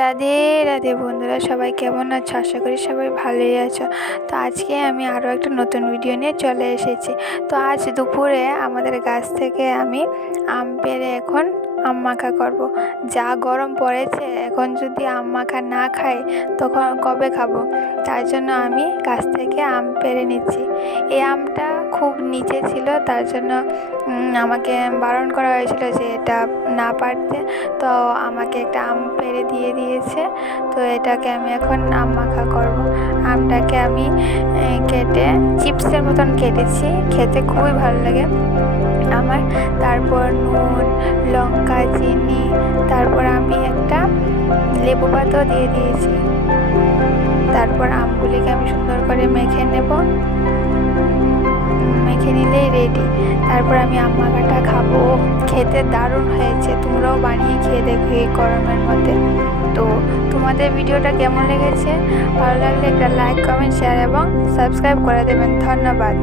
রাধে রাধে বন্ধুরা, সবাই কেমন আছো? আশা করি সবাই ভালোই আছো। তো আজকে আমি আরও একটা নতুন ভিডিও নিয়ে চলে এসেছি। তো আজ দুপুরে আমাদের গাছ থেকে আমি আম পেড়ে এখন আম মাখা করব। যা গরম পড়েছে, এখন যদি আম মাখা না খাই, তখন কবে খাব? তার জন্য আমি গাছ থেকে আম পেরে নিচ্ছি। এই আমটা খুব নিচে ছিল, তার জন্য আমাকে বারণ করা হয়েছিল যে এটা না পারতে। তো আমাকে একটা আম পেরে দিয়ে দিয়েছে। তো এটাকে আমি এখন আম মাখা করব। আমটাকে আমি কেটে, চিপসের মতন কেটেছি। খেতে খুবই ভালো লাগে। আমার, তারপর নুন, লঙ্কা, চিনি, তারপর আমি একটা লেবু পাতাও দিয়ে দিয়েছি। তারপর আমগুলিকে আমি সুন্দর করে মেখে নেব। মেখে নিলেই রেডি তারপর আমি আম মাখাটা খাব। খেতে দারুণ হয়েছে। তোমরাও বানিয়ে খেয়ে দেখো এই গরমের মধ্যে। তো তোমাদের ভিডিওটা কেমন লেগেছে? ভালো লাগলে একটা লাইক কমেন্ট শেয়ার এবং সাবস্ক্রাইব করে দেবেন। ধন্যবাদ।